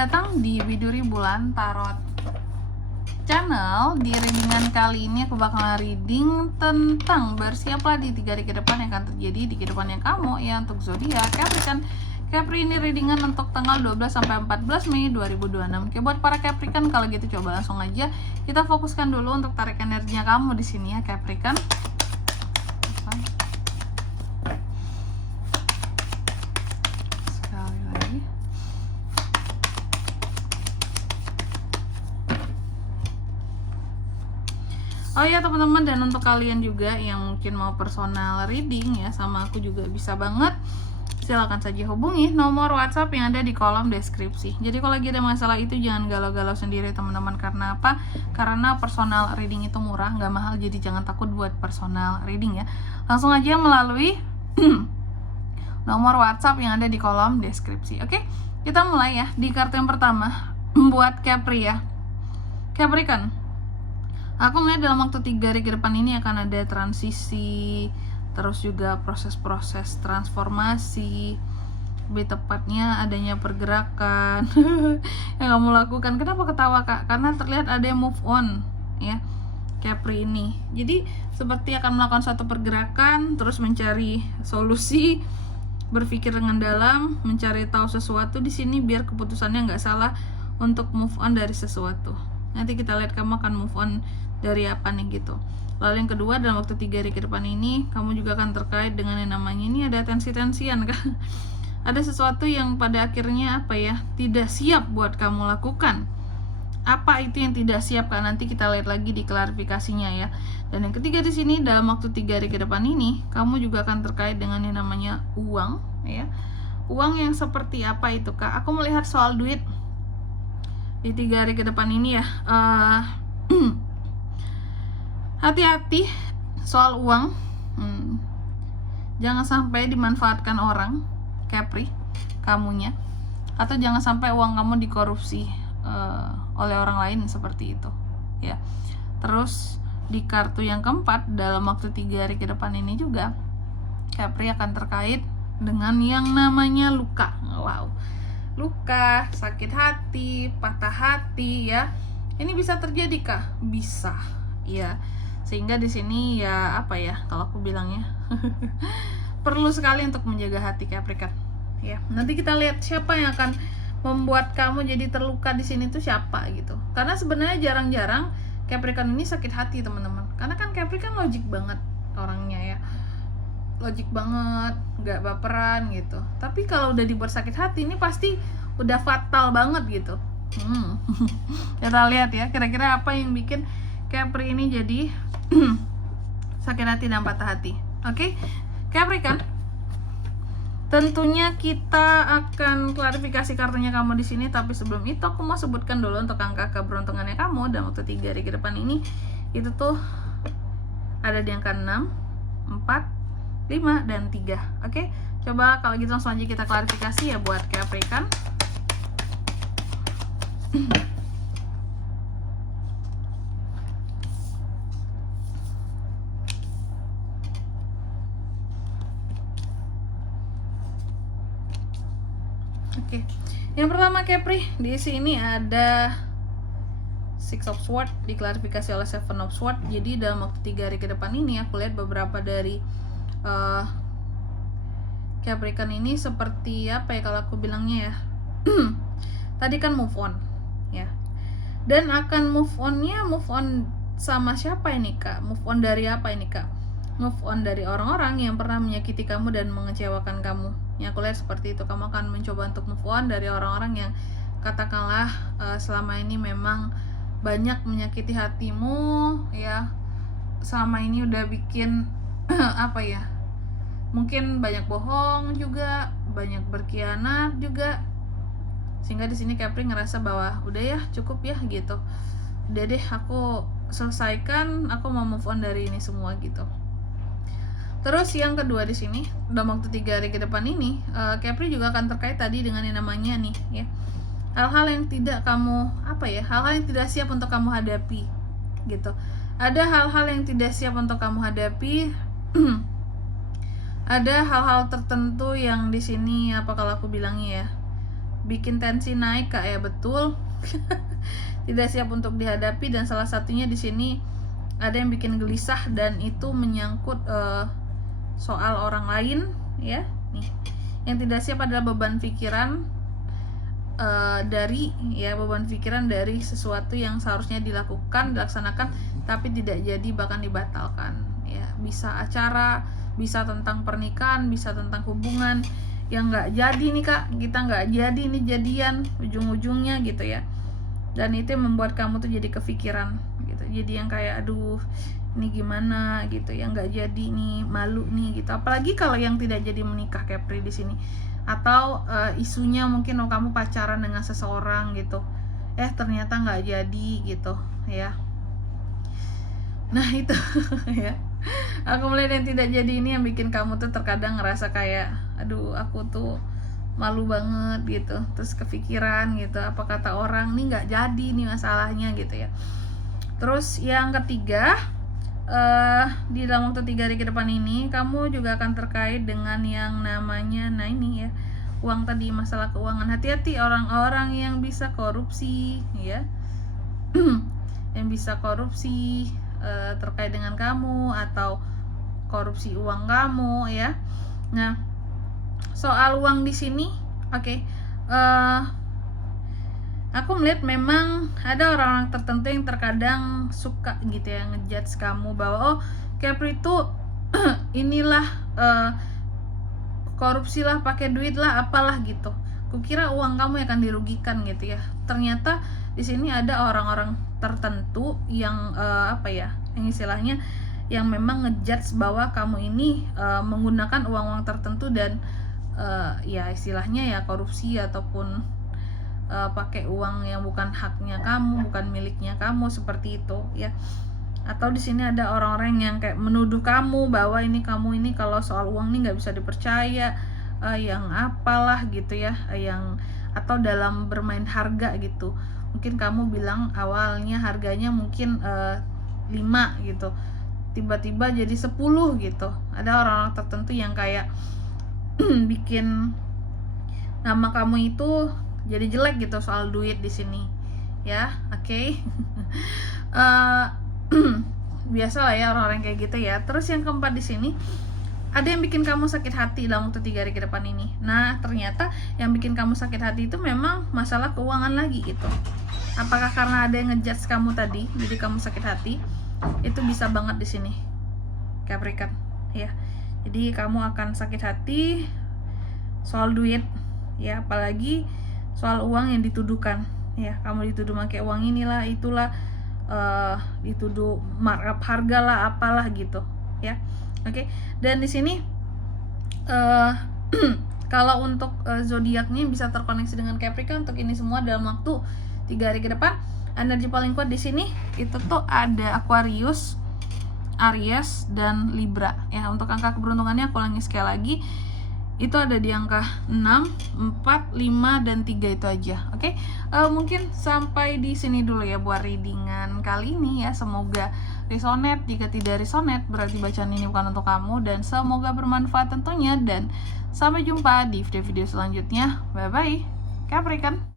datang di Widuri Bulan Tarot Channel. Di readingan kali ini aku bakalan reading tentang bersiaplah di 3 hari ke depan yang akan terjadi di kehidupan yang kamu ya untuk zodiak Capricorn. Capri ini readingan untuk tanggal 12 sampai 14 Mei 2026. Oke, buat para Capricorn kalau gitu coba langsung aja kita fokuskan dulu untuk tarik energinya kamu di sini ya Capricorn. Sekali lagi. Oh ya teman-teman, dan untuk kalian juga yang mungkin mau personal reading ya sama aku juga bisa banget. Silakan saja hubungi nomor WhatsApp yang ada di kolom deskripsi. Jadi kalau lagi ada masalah itu jangan galau-galau sendiri teman-teman. Karena apa? Karena personal reading itu murah, nggak mahal. Jadi jangan takut buat personal reading ya. Langsung aja melalui nomor WhatsApp yang ada di kolom deskripsi. Oke, kita mulai ya. Di kartu yang pertama buat Capri ya. Capricorn, aku melihat dalam waktu 3 hari ke depan ini akan ada transisi, terus juga proses-proses transformasi, lebih tepatnya adanya pergerakan yang kamu lakukan. Kenapa ketawa kak? Karena terlihat ada yang move on ya Capri ini. Jadi seperti akan melakukan suatu pergerakan, terus mencari solusi, berpikir dengan dalam, mencari tahu sesuatu di sini biar keputusannya nggak salah untuk move on dari sesuatu. Nanti kita lihat kamu akan move on dari apa nih gitu. Lalu yang kedua, dalam waktu 3 hari ke depan ini kamu juga akan terkait dengan yang namanya ini ada tensi-tensian kan. Ada sesuatu yang pada akhirnya apa ya, tidak siap buat kamu lakukan. Apa itu yang tidak siap kan? Nanti kita lihat lagi di klarifikasinya ya. Dan yang ketiga di sini, dalam waktu 3 hari ke depan ini kamu juga akan terkait dengan yang namanya uang ya. Uang yang seperti apa itu kak? Aku melihat soal duit di 3 hari ke depan ini ya. Hati-hati soal uang. Jangan sampai dimanfaatkan orang Capri, kamunya. Atau jangan sampai uang kamu dikorupsi oleh orang lain seperti itu ya. Terus di kartu yang keempat, dalam waktu 3 hari ke depan ini juga Capri akan terkait dengan yang namanya luka. Wow, luka, sakit hati, patah hati ya. Ini bisa terjadi kah? Bisa ya. Sehingga di sini ya apa ya kalau aku bilangnya perlu sekali untuk menjaga hati Capricorn ya. Nanti kita lihat siapa yang akan membuat kamu jadi terluka di sini tuh siapa gitu. Karena sebenarnya jarang-jarang Capricorn ini sakit hati teman-teman. Karena kan Capricorn logik banget orangnya ya. Logik banget, nggak baperan gitu. Tapi kalau udah dibuat sakit hati ini pasti udah fatal banget gitu. Kita lihat ya kira-kira apa yang bikin Capri ini jadi sakit hati dan patah hati. Oke, Capricorn, tentunya kita akan klarifikasi kartunya kamu di sini. Tapi sebelum itu aku mau sebutkan dulu untuk angka keberuntungannya kamu dalam waktu 3 hari ke depan ini. Itu tuh ada di angka 6, 4, 5, dan 3. Oke, coba kalau gitu langsung aja kita klarifikasi ya buat Capricorn. Oke, yang pertama Capri, di sini ada Six of Swords diklarifikasi oleh Seven of Swords. Jadi dalam waktu 3 hari ke depan ini aku lihat beberapa dari Capricorn ini seperti apa ya kalau aku bilangnya ya. Tadi kan move on ya. Dan akan move on sama siapa ini kak? Move on dari apa ini kak? Move on dari orang-orang yang pernah menyakiti kamu dan mengecewakan kamu. Yang aku lihat seperti itu. Kamu akan mencoba untuk move on dari orang-orang yang katakanlah selama ini memang banyak menyakiti hatimu ya. Selama ini udah bikin apa ya, mungkin banyak bohong juga, banyak berkhianat juga. Sehingga di sini Capri ngerasa bahwa udah ya cukup ya gitu. Udah deh aku selesaikan, aku mau move on dari ini semua gitu. Terus yang kedua di sini dalam waktu 3 hari ke depan ini Capri juga akan terkait tadi dengan yang namanya nih ya, hal-hal yang tidak kamu apa ya, hal-hal yang tidak siap untuk kamu hadapi gitu. Ada hal-hal yang tidak siap untuk kamu hadapi. Ada hal-hal tertentu yang di sini apa kalau aku bilangnya ya, bikin tensi naik Kak ya, betul. Tidak siap untuk dihadapi, dan salah satunya di sini ada yang bikin gelisah, dan itu menyangkut soal orang lain ya. Nih, yang tidak siap adalah beban pikiran beban pikiran dari sesuatu yang seharusnya dilaksanakan tapi tidak jadi, bahkan dibatalkan ya. Bisa acara, bisa tentang pernikahan, bisa tentang hubungan yang nggak jadi nih Kak, kita nggak jadi nih jadian ujung-ujungnya gitu ya. Dan itu yang membuat kamu tuh jadi kepikiran gitu, jadi yang kayak aduh ini gimana gitu ya, nggak jadi nih, malu nih gitu. Apalagi kalau yang tidak jadi menikah Kepri di sini, atau isunya mungkin kamu pacaran dengan seseorang gitu, ternyata nggak jadi gitu ya. Nah itu ya, aku melihat yang tidak jadi ini yang bikin kamu tuh terkadang ngerasa kayak aduh aku tuh malu banget gitu, terus kepikiran gitu apa kata orang, nih nggak jadi nih masalahnya gitu ya. Terus yang ketiga, di dalam waktu 3 hari ke depan ini kamu juga akan terkait dengan yang namanya, nah ini ya, uang tadi, masalah keuangan. Hati-hati orang-orang yang bisa korupsi ya. Yang bisa korupsi terkait dengan kamu atau korupsi uang kamu ya. Nah, soal uang di sini, aku melihat memang ada orang-orang tertentu yang terkadang suka gitu ya ngejudge kamu bahwa oh Kepri itu inilah korupsi lah, pakai duit lah, apalah gitu. Kukira uang kamu akan dirugikan gitu ya. Ternyata di sini ada orang-orang tertentu yang yang istilahnya yang memang ngejudge bahwa kamu ini menggunakan uang-uang tertentu dan ya istilahnya ya korupsi ataupun pakai uang yang bukan haknya kamu, bukan miliknya kamu, seperti itu ya. Atau di sini ada orang-orang yang kayak menuduh kamu bahwa kamu ini kalau soal uang ini nggak bisa dipercaya, yang apalah gitu ya, atau dalam bermain harga gitu. Mungkin kamu bilang awalnya harganya mungkin 5 gitu, tiba-tiba jadi 10 gitu. Ada orang-orang tertentu yang kayak bikin nama kamu itu jadi jelek gitu soal duit di sini ya. Biasa lah ya orang-orang kayak gitu ya. Terus yang keempat di sini ada yang bikin kamu sakit hati dalam waktu 3 hari ke depan ini. Nah ternyata yang bikin kamu sakit hati itu memang masalah keuangan lagi gitu. Apakah karena ada yang ngejudge kamu tadi jadi kamu sakit hati? Itu bisa banget di sini Capricorn ya. Jadi kamu akan sakit hati soal duit ya, apalagi soal uang yang dituduhkan ya. Kamu dituduh pakai uang inilah itulah, dituduh markup harga lah apalah gitu ya. Dan di sini kalau untuk zodiaknya bisa terkoneksi dengan Capricorn untuk ini semua dalam waktu 3 hari ke depan. Energi paling kuat di sini itu tuh ada Aquarius, Aries, dan Libra ya. Untuk angka keberuntungannya aku ulangi sekali lagi, itu ada di angka 6, 4, 5, dan 3 itu aja. Mungkin sampai di sini dulu ya buat readingan kali ini ya. Semoga resonate. Jika tidak resonate berarti bacaan ini bukan untuk kamu, dan semoga bermanfaat tentunya. Dan sampai jumpa di video-video selanjutnya. Bye bye Capricorn.